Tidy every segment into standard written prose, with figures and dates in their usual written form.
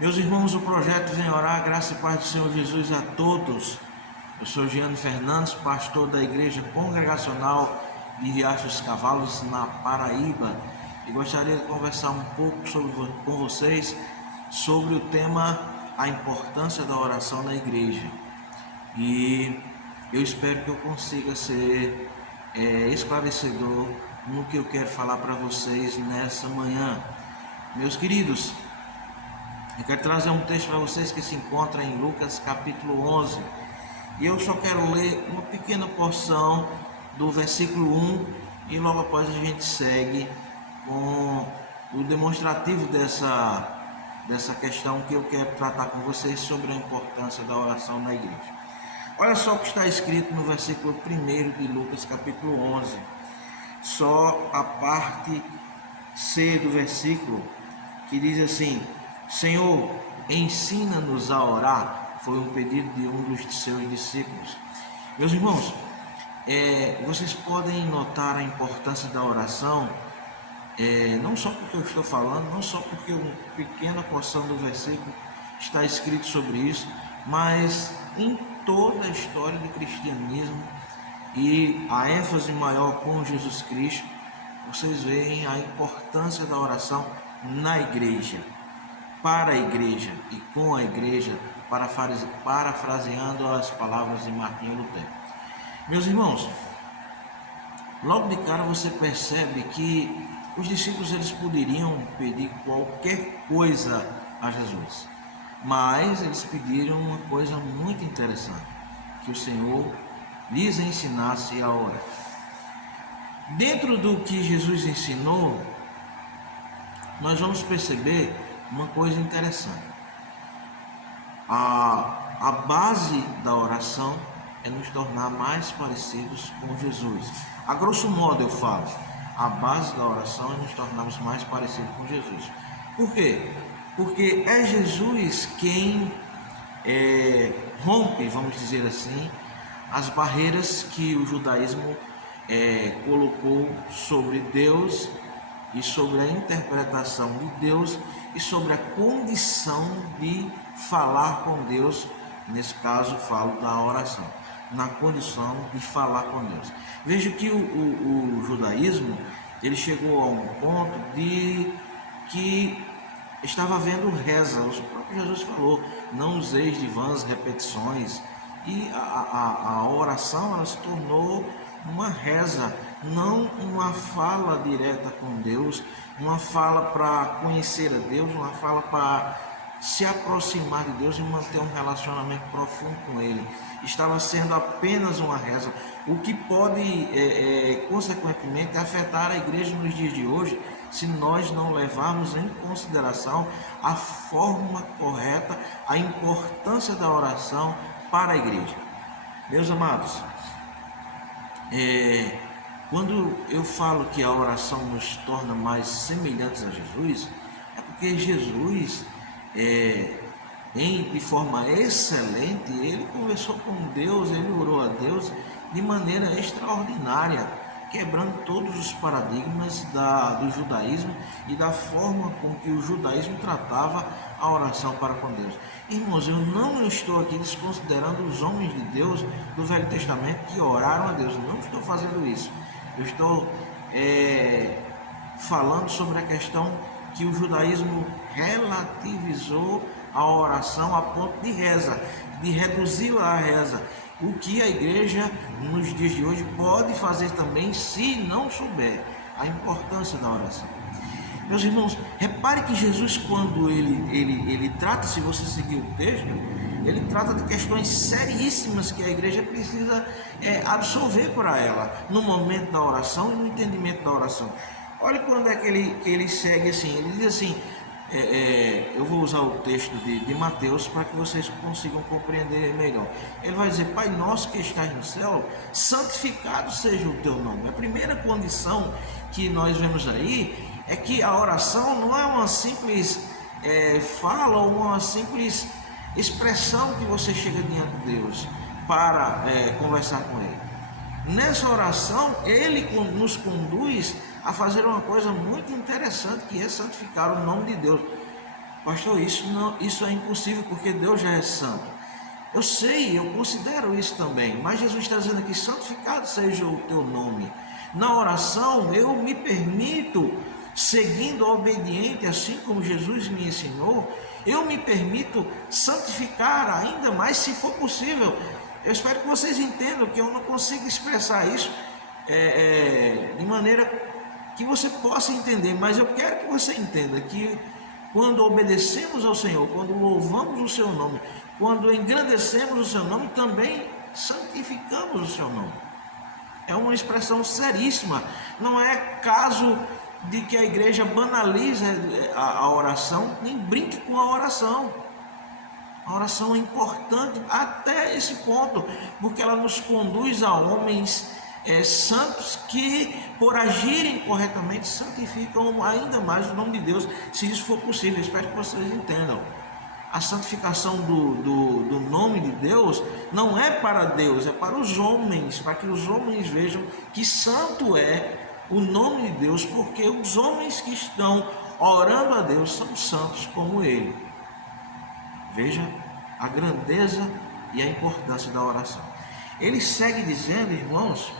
Meus irmãos, o projeto Vem Orar, graça e paz do Senhor Jesus a todos. Eu sou Giano Fernandes, pastor da Igreja Congregacional de Riacho dos Cavalos, na Paraíba, e gostaria de conversar um pouco com vocês sobre o tema a importância da oração na igreja. E eu espero que eu consiga ser esclarecedor no que eu quero falar para vocês nessa manhã. Meus queridos, eu quero trazer um texto para vocês que se encontra em Lucas capítulo 11. E eu só quero ler uma pequena porção do versículo 1 e logo após a gente segue com o demonstrativo dessa questão que eu quero tratar com vocês sobre a importância da oração na igreja. Olha só o que está escrito no versículo 1 de Lucas capítulo 11. Só a parte C do versículo, que diz assim: Senhor, ensina-nos a orar. Foi um pedido de um dos seus discípulos. Meus irmãos, vocês podem notar a importância da oração, não só porque eu estou falando, não só porque uma pequena porção do versículo está escrito sobre isso, mas em toda a história do cristianismo e a ênfase maior com Jesus Cristo, vocês veem a importância da oração na igreja, para a igreja e com a igreja, parafraseando as palavras de Martinho Lutero. Meus irmãos, logo de cara você percebe que os discípulos eles poderiam pedir qualquer coisa a Jesus, mas eles pediram uma coisa muito interessante, que o Senhor lhes ensinasse a orar. Dentro do que Jesus ensinou, nós vamos perceber uma coisa interessante. A base da oração é nos tornar mais parecidos com Jesus. A grosso modo eu falo, a base da oração é nos tornarmos mais parecidos com Jesus. Por quê? Porque é Jesus quem rompe, vamos dizer assim, as barreiras que o judaísmo colocou sobre Deus e sobre a interpretação de Deus e sobre a condição de falar com Deus. Nesse caso falo da oração, na condição de falar com Deus. Veja que o judaísmo ele chegou a um ponto de que estava havendo reza. O próprio Jesus falou: não useis de vãs repetições. E a oração ela se tornou uma reza, não uma fala direta com Deus, uma fala para conhecer a Deus, uma fala para se aproximar de Deus e manter um relacionamento profundo com Ele. Estava sendo apenas uma reza, o que pode consequentemente afetar a igreja nos dias de hoje, se nós não levarmos em consideração a forma correta, a importância da oração para a igreja. Meus amados, quando eu falo que a oração nos torna mais semelhantes a Jesus, é porque Jesus, de forma excelente, ele conversou com Deus, ele orou a Deus de maneira extraordinária, quebrando todos os paradigmas do judaísmo e da forma com que o judaísmo tratava a oração para com Deus. Irmãos, eu não estou aqui desconsiderando os homens de Deus do Velho Testamento que oraram a Deus, não estou fazendo isso. Eu estou falando sobre a questão que o judaísmo relativizou a oração a ponto de reza, de reduzi-la à reza, o que a igreja nos dias de hoje pode fazer também se não souber a importância da oração. Meus irmãos, repare que Jesus, quando ele trata, se você seguir o texto, ele trata de questões seríssimas que a igreja precisa absorver para ela no momento da oração e no entendimento da oração. Olha quando é que ele segue assim, ele diz assim, eu vou usar o texto de Mateus para que vocês consigam compreender melhor. Ele vai dizer: Pai nosso que estás no céu, santificado seja o teu nome. A primeira condição que nós vemos aí é que a oração não é uma simples fala ou uma simples expressão que você chega diante de Deus para conversar com Ele. Nessa oração, Ele nos conduz a fazer uma coisa muito interessante, que é santificar o nome de Deus. Pastor, isso é impossível porque Deus já é santo. Eu sei, eu considero isso também, mas Jesus está dizendo aqui: santificado seja o teu nome. Na oração eu me permito, seguindo obediente, assim como Jesus me ensinou, eu me permito santificar ainda mais se for possível. Eu espero que vocês entendam que eu não consigo expressar isso de maneira que você possa entender, mas eu quero que você entenda que quando obedecemos ao Senhor, quando louvamos o seu nome, quando engrandecemos o seu nome, também santificamos o seu nome. É uma expressão seríssima. Não é caso de que a igreja banalize a oração, nem brinque com a oração. A oração é importante até esse ponto, porque ela nos conduz a homens santos que, por agirem corretamente, santificam ainda mais o nome de Deus, se isso for possível. Espero que vocês entendam. A santificação do nome de Deus não é para Deus, é para os homens, para que os homens vejam que santo é o nome de Deus, porque os homens que estão orando a Deus são santos como Ele. Veja a grandeza e a importância da oração. Ele segue dizendo, irmãos,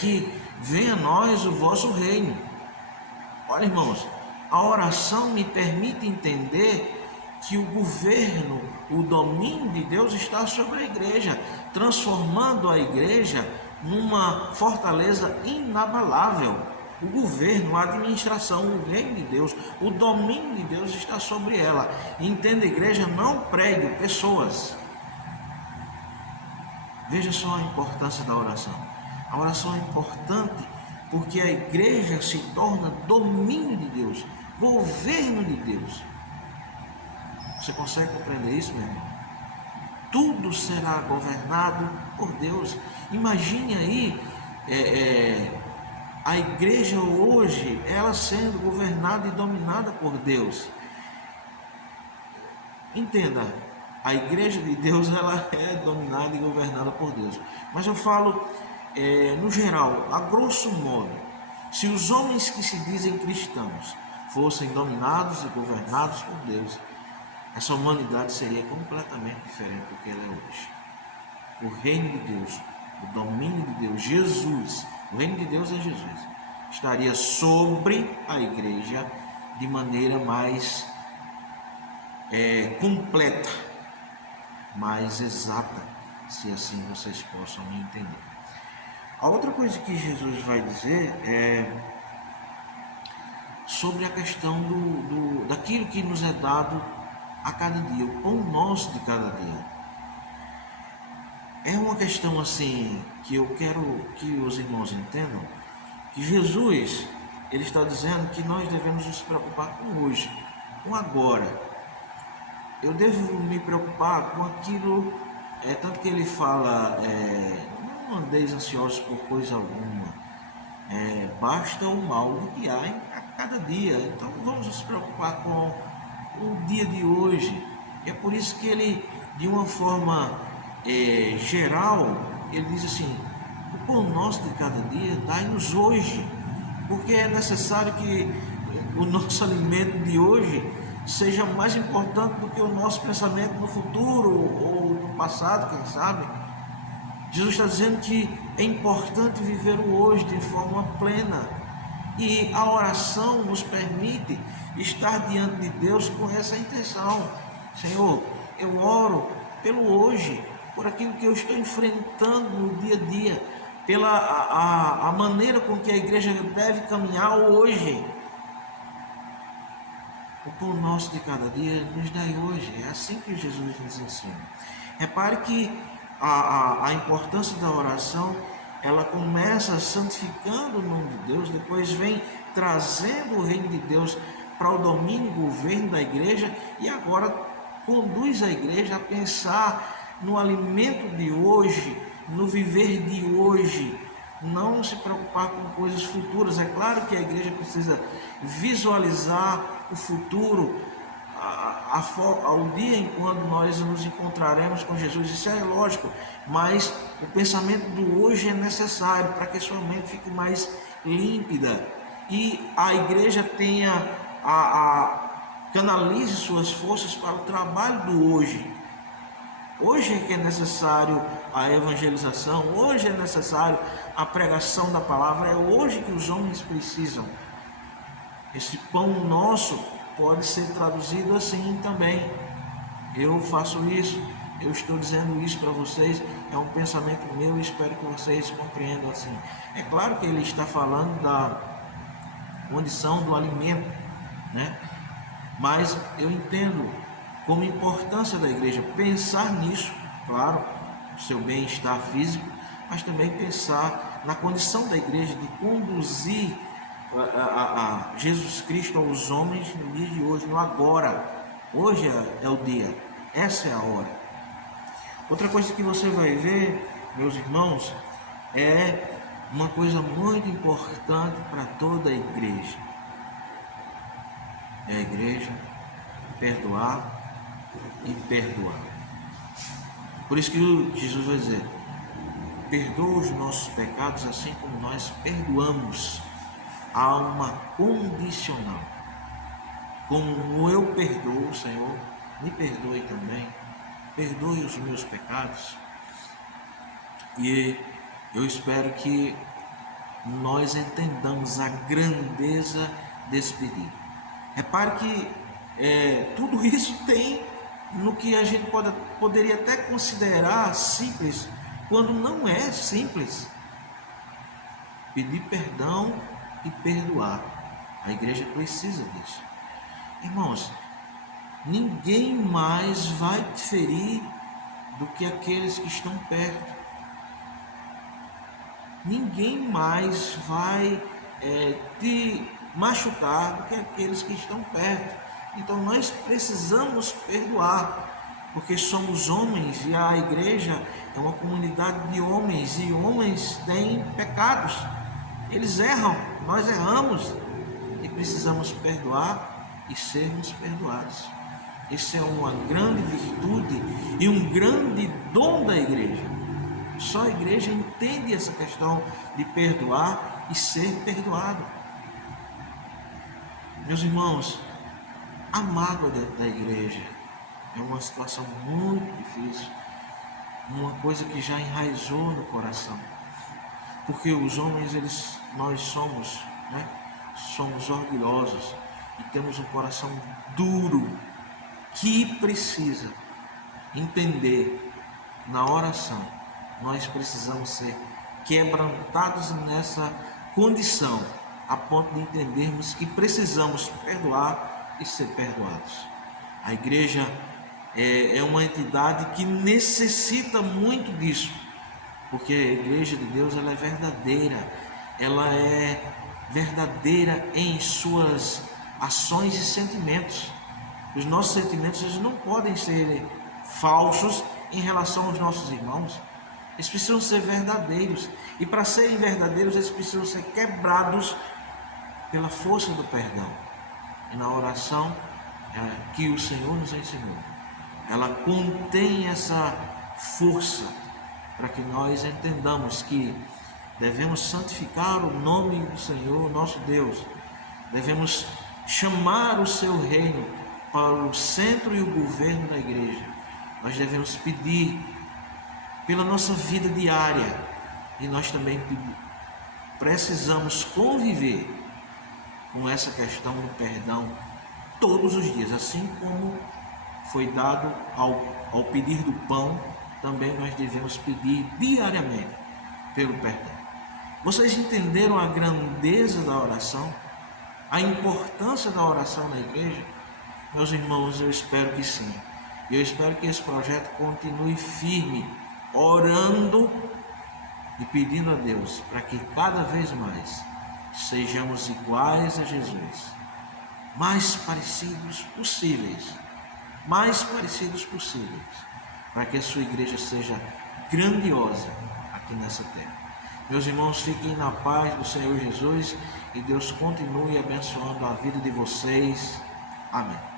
que venha a nós o vosso reino. Olha, irmãos, a oração me permite entender que o governo, o domínio de Deus está sobre a igreja, transformando a igreja numa fortaleza inabalável. O governo, a administração, o reino de Deus, o domínio de Deus está sobre ela. E entenda, igreja, não prédio, pessoas. Veja só a importância da oração. A oração é importante porque a igreja se torna domínio de Deus, governo de Deus. Você consegue compreender isso, meu irmão? Tudo será governado por Deus. Imagine aí a igreja hoje, ela sendo governada e dominada por Deus. Entenda, a igreja de Deus, ela é dominada e governada por Deus. Mas eu falo no geral, a grosso modo, se os homens que se dizem cristãos fossem dominados e governados por Deus, essa humanidade seria completamente diferente do que ela é hoje. O reino de Deus, o domínio de Deus, Jesus, o reino de Deus é Jesus, estaria sobre a igreja de maneira mais completa, mais exata, se assim vocês possam me entender. A outra coisa que Jesus vai dizer é sobre a questão daquilo que nos é dado a cada dia, o pão nosso de cada dia. É uma questão assim que eu quero que os irmãos entendam, que Jesus, ele está dizendo que nós devemos nos preocupar com hoje, com agora. Eu devo me preocupar com aquilo, tanto que ele fala, não andeis ansiosos por coisa alguma, basta o mal do que há a cada dia. Então vamos nos preocupar com o dia de hoje. E é por isso que ele, de uma forma geral, ele diz assim: o pão nosso de cada dia dai-nos hoje, porque é necessário que o nosso alimento de hoje seja mais importante do que o nosso pensamento no futuro ou no passado, quem sabe. Jesus está dizendo que é importante viver o hoje de forma plena, e a oração nos permite estar diante de Deus com essa intenção. Senhor, eu oro pelo hoje, por aquilo que eu estou enfrentando no dia a dia, pela a maneira com que a igreja deve caminhar hoje. O pão nosso de cada dia nos dai hoje. É assim que Jesus nos ensina. Repare que a importância da oração, ela começa santificando o nome de Deus, depois vem trazendo o reino de Deus para o domínio e governo da igreja, e agora conduz a igreja a pensar no alimento de hoje, no viver de hoje, não se preocupar com coisas futuras. É claro que a igreja precisa visualizar o futuro, ao dia em quando nós nos encontraremos com Jesus, isso é lógico, mas o pensamento do hoje é necessário para que sua mente fique mais límpida e a igreja tenha canalize suas forças para o trabalho do hoje. Hoje é que é necessário a evangelização, hoje é necessário a pregação da palavra, é hoje que os homens precisam. Esse pão nosso pode ser traduzido assim também. Eu faço isso, eu estou dizendo isso para vocês, é um pensamento meu e espero que vocês compreendam assim. É claro que ele está falando da condição do alimento, né? Mas eu entendo como importância da igreja pensar nisso, claro, o seu bem-estar físico, mas também pensar na condição da igreja de conduzir a Jesus Cristo aos homens no dia de hoje, no agora. Hoje é o dia, essa é a hora. Outra coisa que você vai ver, meus irmãos, é uma coisa muito importante para toda a igreja. É a igreja perdoar e perdoar. Por isso que Jesus vai dizer: perdoa os nossos pecados assim como nós perdoamos. Há uma condicional. Como eu perdoo, Senhor, me perdoe também. Perdoe os meus pecados. E eu espero que nós entendamos a grandeza desse pedido. Repare que tudo isso tem no que a gente poderia até considerar simples, quando não é simples. Pedir perdão e perdoar. A igreja precisa disso. Irmãos, ninguém mais vai te ferir do que aqueles que estão perto. Ninguém mais vai te machucar do que aqueles que estão perto. Então nós precisamos perdoar, porque somos homens e a igreja é uma comunidade de homens, e homens têm pecados, eles erram, nós erramos e precisamos perdoar e sermos perdoados. Isso é uma grande virtude e um grande dom da igreja. Só a igreja entende essa questão de perdoar e ser perdoado. Meus irmãos, a mágoa da igreja é uma situação muito difícil, uma coisa que já enraizou no coração, porque os homens, nós somos orgulhosos e temos um coração duro, que precisa entender na oração. Nós precisamos ser quebrantados nessa condição, a ponto de entendermos que precisamos perdoar e ser perdoados. A igreja é uma entidade que necessita muito disso, porque a igreja de Deus ela é verdadeira em suas ações e sentimentos. Os nossos sentimentos eles não podem ser falsos em relação aos nossos irmãos. Eles precisam ser verdadeiros, e para serem verdadeiros eles precisam ser quebrados pela força do perdão. E na oração que o Senhor nos ensinou, ela contém essa força para que nós entendamos que devemos santificar o nome do Senhor, nosso Deus. Devemos chamar o seu reino para o centro e o governo da igreja. Nós devemos pedir pela nossa vida diária, e nós também precisamos conviver com essa questão do perdão todos os dias, assim como foi dado ao pedir do pão, também nós devemos pedir diariamente pelo perdão. Vocês entenderam a grandeza da oração, a importância da oração na igreja? Meus irmãos, eu espero que sim. Eu espero que esse projeto continue firme, orando e pedindo a Deus para que cada vez mais sejamos iguais a Jesus, mais parecidos possíveis, para que a sua igreja seja grandiosa aqui nessa terra. Meus irmãos, fiquem na paz do Senhor Jesus e Deus continue abençoando a vida de vocês. Amém.